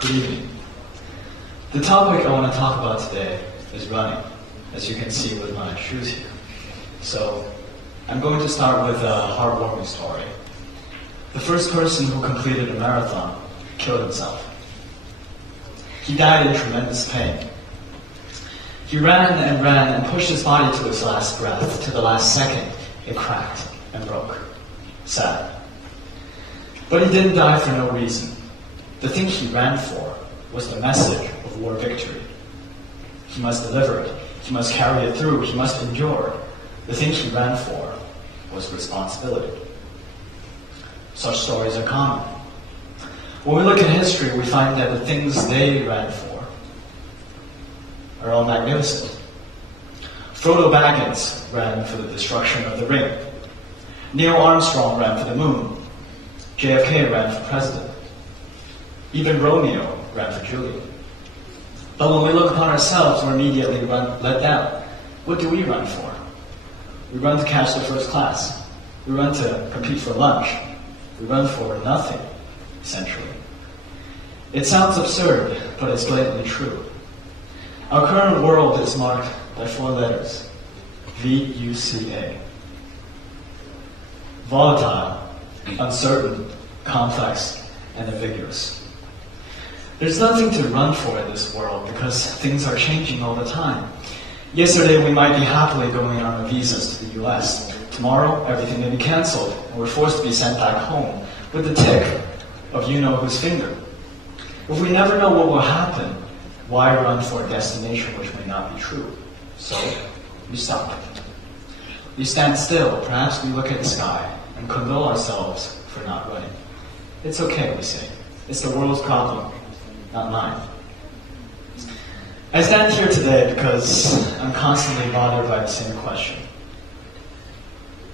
Good evening. The topic I want to talk about today is running, as you can see with my shoes here. So, I'm going to start with a heartwarming story. The first person who completed a marathon killed himself. He died in tremendous pain. He ran and pushed his body to his last breath. To the last second, it cracked and broke. Sad. But he didn't die for no reason. The thing he ran for was the message of war victory. He must deliver it. He must carry it through. He must endure. The thing he ran for was responsibility. Such stories are common. When we look at history, we find that the things they ran for are all magnificent. Frodo Baggins ran for the destruction of the ring. Neil Armstrong ran for the moon. JFK ran for president. Even Romeo ran for Juliet. But when we look upon ourselves, we're immediately let down. What do we run for? We run to catch the first class. We run to compete for lunch. We run for nothing, essentially. It sounds absurd, but it's blatantly true. Our current world is marked by 4 letters. VUCA. Volatile, uncertain, complex, and ambiguous. There's nothing to run for in this world because things are changing all the time. Yesterday we might be happily going on our visas to the US. Tomorrow everything may be cancelled and we're forced to be sent back home with the tick of you-know-whose finger. If we never know what will happen, why run for a destination which may not be true? So, we stop. We stand still, perhaps we look at the sky and condole ourselves for not running. It's okay, we say. It's the world's problem, not mine. I stand here today because I'm constantly bothered by the same question.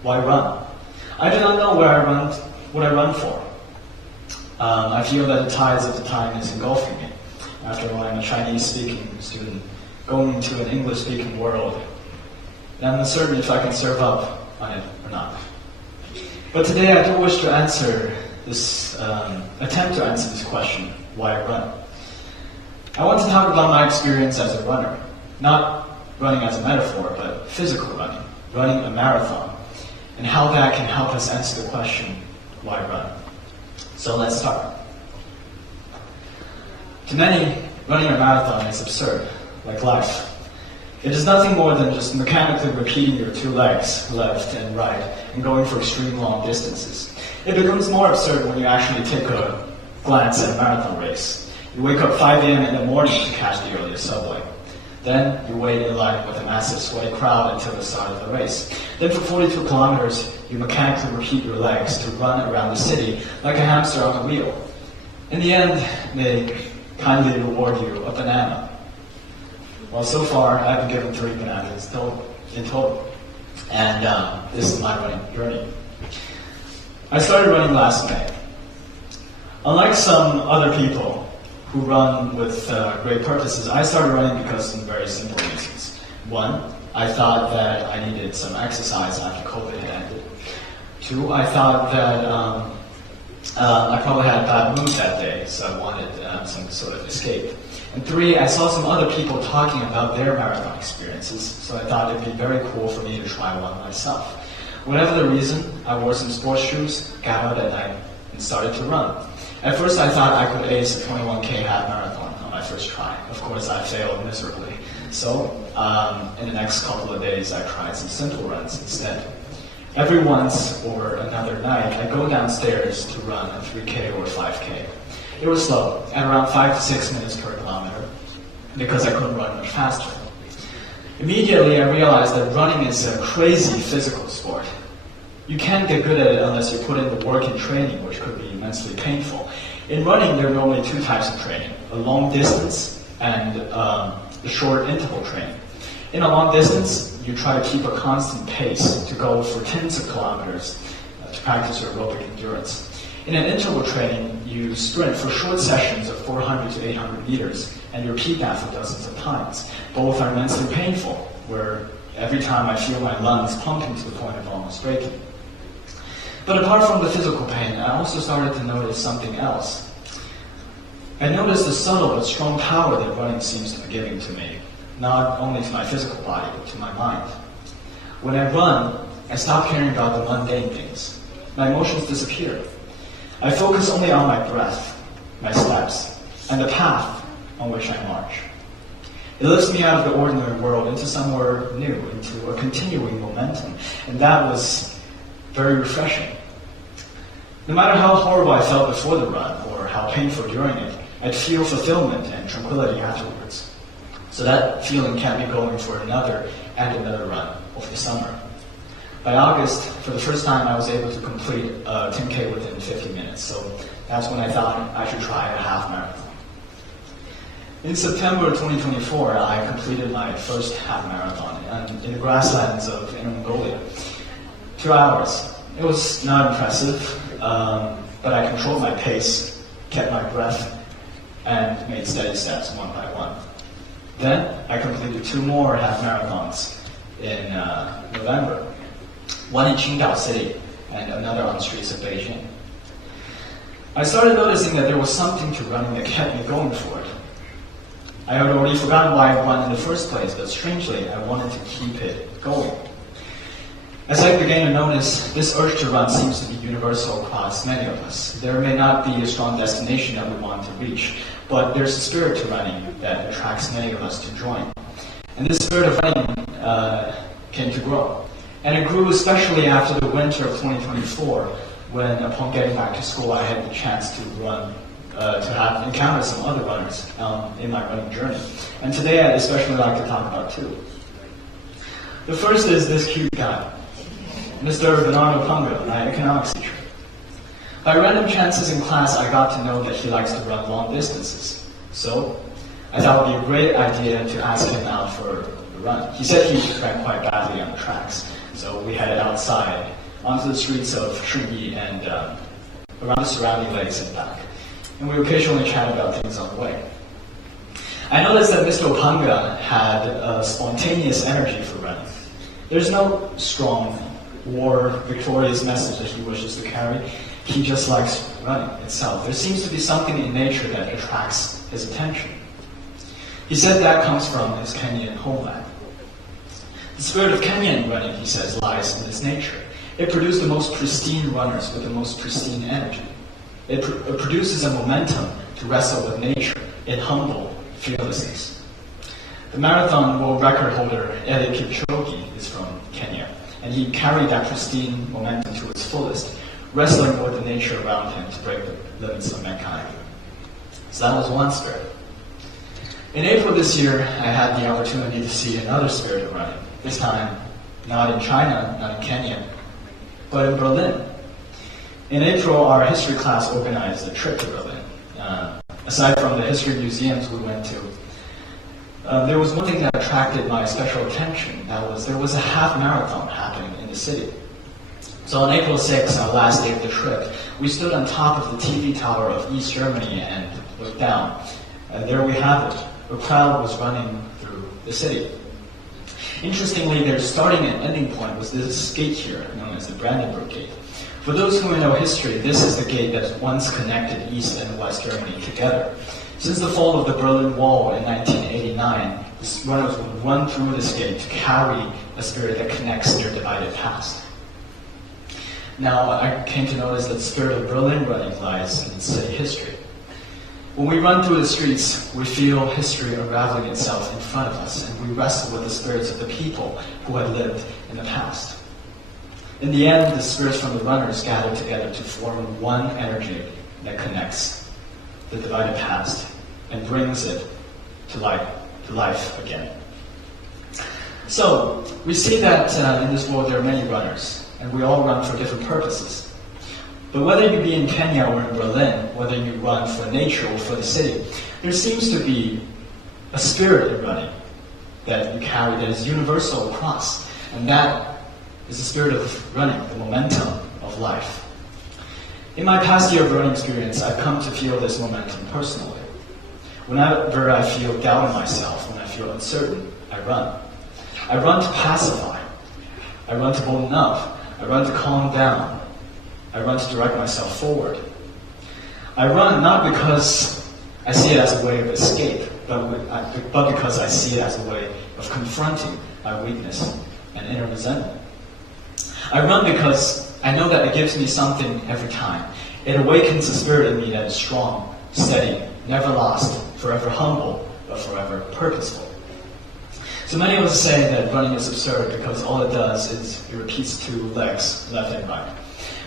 Why run? I do not know what I run for. I feel that the tides of the time is engulfing me. After all, I'm a Chinese-speaking student going into an English-speaking world. And I'm uncertain if I can serve up on it or not. But today I do wish to attempt to answer this question, why run? I want to talk about my experience as a runner. Not running as a metaphor, but physical running. Running a marathon. And how that can help us answer the question, why run? So let's start. To many, running a marathon is absurd, like life. It is nothing more than just mechanically repeating your 2 legs, left and right, and going for extreme long distances. It becomes more absurd when you actually take a glance at a marathon race. You wake up 5 a.m. in the morning to catch the earliest subway. Then you wait in line with a massive sweaty crowd until the start of the race. Then for 42 kilometers, you mechanically repeat your legs to run around the city like a hamster on a wheel. In the end, they kindly reward you a banana. Well, so far, I've been given 3 bananas in total. And this is my running journey. I started running last May. Unlike some other people who run with great purposes, I started running because of some very simple reasons. 1, I thought that I needed some exercise after COVID had ended. 2, I thought that I probably had a bad mood that day, so I wanted some sort of escape. And 3, I saw some other people talking about their marathon experiences, so I thought it'd be very cool for me to try one myself. Whatever the reason, I wore some sports shoes, got out at night, and started to run. At first I thought I could ace a 21K half marathon on my first try. Of course I failed miserably. So, in the next couple of days I tried some simple runs instead. Every once or another night, I go downstairs to run a 3K or 5K. It was slow, at around 5 to 6 minutes per kilometer, because I couldn't run much faster. Immediately, I realized that running is a crazy physical sport. You can't get good at it unless you put in the work in training, which could be immensely painful. In running, there are normally 2 types of training, a long distance and a short interval training. In a long distance, you try to keep a constant pace to go for tens of kilometers to practice your aerobic endurance. In an interval training, you sprint for short sessions of 400 to 800 meters and you repeat that for dozens of times. Both are immensely painful, where every time I feel my lungs pumping to the point of almost breaking. But apart from the physical pain, I also started to notice something else. I noticed the subtle but strong power that running seems to be giving to me, not only to my physical body, but to my mind. When I run, I stop caring about the mundane things. My emotions disappear. I focus only on my breath, my steps, and the path on which I march. It lifts me out of the ordinary world into somewhere new, into a continuing momentum, and that was very refreshing. No matter how horrible I felt before the run, or how painful during it, I'd feel fulfillment and tranquility afterwards. So that feeling kept me going for another and another run over the summer. By August, for the first time, I was able to complete a 10K within 50 minutes, so that's when I thought I should try a half marathon. In September 2024, I completed my first half marathon in the grasslands of Inner Mongolia. 2 hours. It was not impressive, but I controlled my pace, kept my breath, and made steady steps one by one. Then I completed 2 more half marathons in November, one in Qingdao City and another on the streets of Beijing. I started noticing that there was something to running that kept me going for it. I had already forgotten why I run in the first place, but strangely, I wanted to keep it going. As I began to notice, this urge to run seems to be universal across many of us. There may not be a strong destination that we want to reach, but there's a spirit to running that attracts many of us to join. And this spirit of running came to grow. And it grew especially after the winter of 2024, when upon getting back to school, I had the chance to run, to have encountered some other runners in my running journey. And today I'd especially like to talk about 2. The first is this cute guy, Mr. Bernardo Punga, my economics teacher. By random chances in class, I got to know that he likes to run long distances. So I thought it would be a great idea to ask him out for a run. He said he ran quite badly on the tracks, so we headed outside onto the streets of Shiyi and around the surrounding lakes and back. And we occasionally chat about things on the way. I noticed that Mr. Opanga had a spontaneous energy for running. There's no strong or victorious message that he wishes to carry. He just likes running itself. There seems to be something in nature that attracts his attention. He said that comes from his Kenyan homeland. The spirit of Kenyan running, he says, lies in its nature. It produced the most pristine runners with the most pristine energy. It produces a momentum to wrestle with nature in humble fearlessness. The marathon world record holder, Eliud Kipchoge, is from Kenya, and he carried that pristine momentum to its fullest, wrestling with the nature around him to break the limits of mankind. So that was one spirit. In April this year, I had the opportunity to see another spirit of running, this time not in China, not in Kenya, but in Berlin. In April, our history class organized a trip to Berlin. Aside from the history museums we went to, there was one thing that attracted my special attention. That was there was a half marathon happening in the city. So on April 6th, our last day of the trip, we stood on top of the TV tower of East Germany and looked down. And there we have it. The crowd was running through the city. Interestingly, their starting and ending point was this gate here, known as the Brandenburg Gate. For those who know history, this is the gate that once connected East and West Germany together. Since the fall of the Berlin Wall in 1989, the runners would run through this gate to carry a spirit that connects their divided past. Now, I came to notice that the spirit of Berlin running lies in city history. When we run through the streets, we feel history unraveling itself in front of us, and we wrestle with the spirits of the people who had lived in the past. In the end, the spirits from the runners gather together to form one energy that connects the divided past and brings it to life again. So, we see that in this world there are many runners, and we all run for different purposes. But whether you be in Kenya or in Berlin, whether you run for nature or for the city, there seems to be a spirit in running that you carry that is universal across, and that is the spirit of running, the momentum of life. In my past year of running experience, I've come to feel this momentum personally. Whenever I feel doubt in myself, when I feel uncertain, I run. I run to pacify. I run to bolden up. I run to calm down. I run to direct myself forward. I run not because I see it as a way of escape, but because I see it as a way of confronting my weakness and inner resentment. I run because I know that it gives me something every time. It awakens a spirit in me that is strong, steady, never lost, forever humble, but forever purposeful. So many of us say that running is absurd because all it does is it repeats two legs, left and right.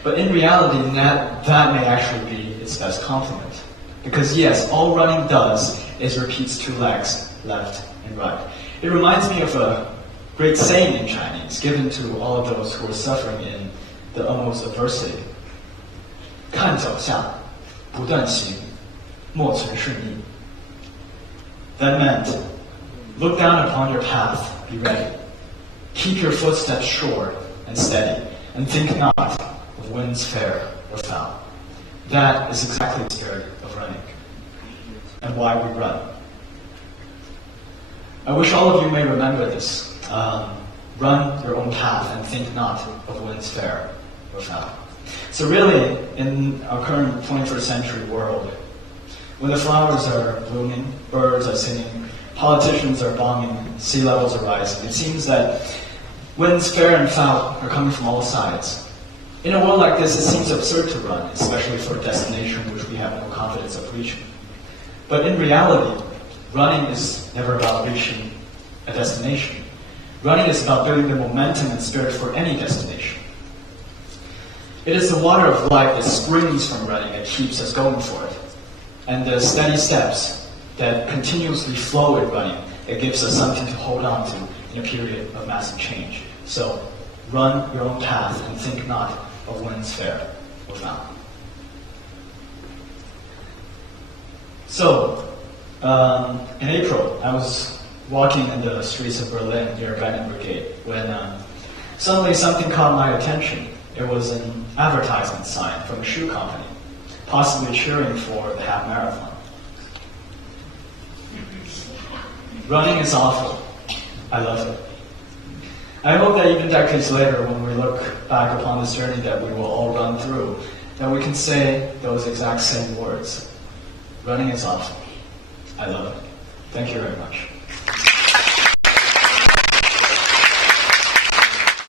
But in reality, that may actually be its best compliment. Because yes, all running does is repeats two legs, left and right. It reminds me of a great saying in Chinese, given to all of those who are suffering in the utmost adversity. 看脚下，不断行，莫存顺逆. That meant, look down upon your path, be ready. Keep your footsteps short and steady, and think not of winds fair or foul. That is exactly the spirit of running, and why we run. I wish all of you may remember this. Run your own path and think not of winds fair or foul. So really, in our current 21st century world, when the flowers are blooming, birds are singing, politicians are bombing, sea levels are rising, it seems that winds fair and foul are coming from all sides. In a world like this, it seems absurd to run, especially for a destination which we have no confidence of reaching. But in reality, running is never about reaching a destination. Running is about building the momentum and spirit for any destination. It is the water of life that springs from running that keeps us going for it. And the steady steps that continuously flow in running that gives us something to hold on to in a period of massive change. So, run your own path and think not of winds fair or foul. So, in April, I was walking in the streets of Berlin near Brandenburg-Gate when suddenly something caught my attention. It was an advertisement sign from a shoe company, possibly cheering for the half marathon. Running is awful. I love it. I hope that even decades later, when we look back upon this journey that we will all run through, that we can say those exact same words. Running is awful. I love it. Thank you very much.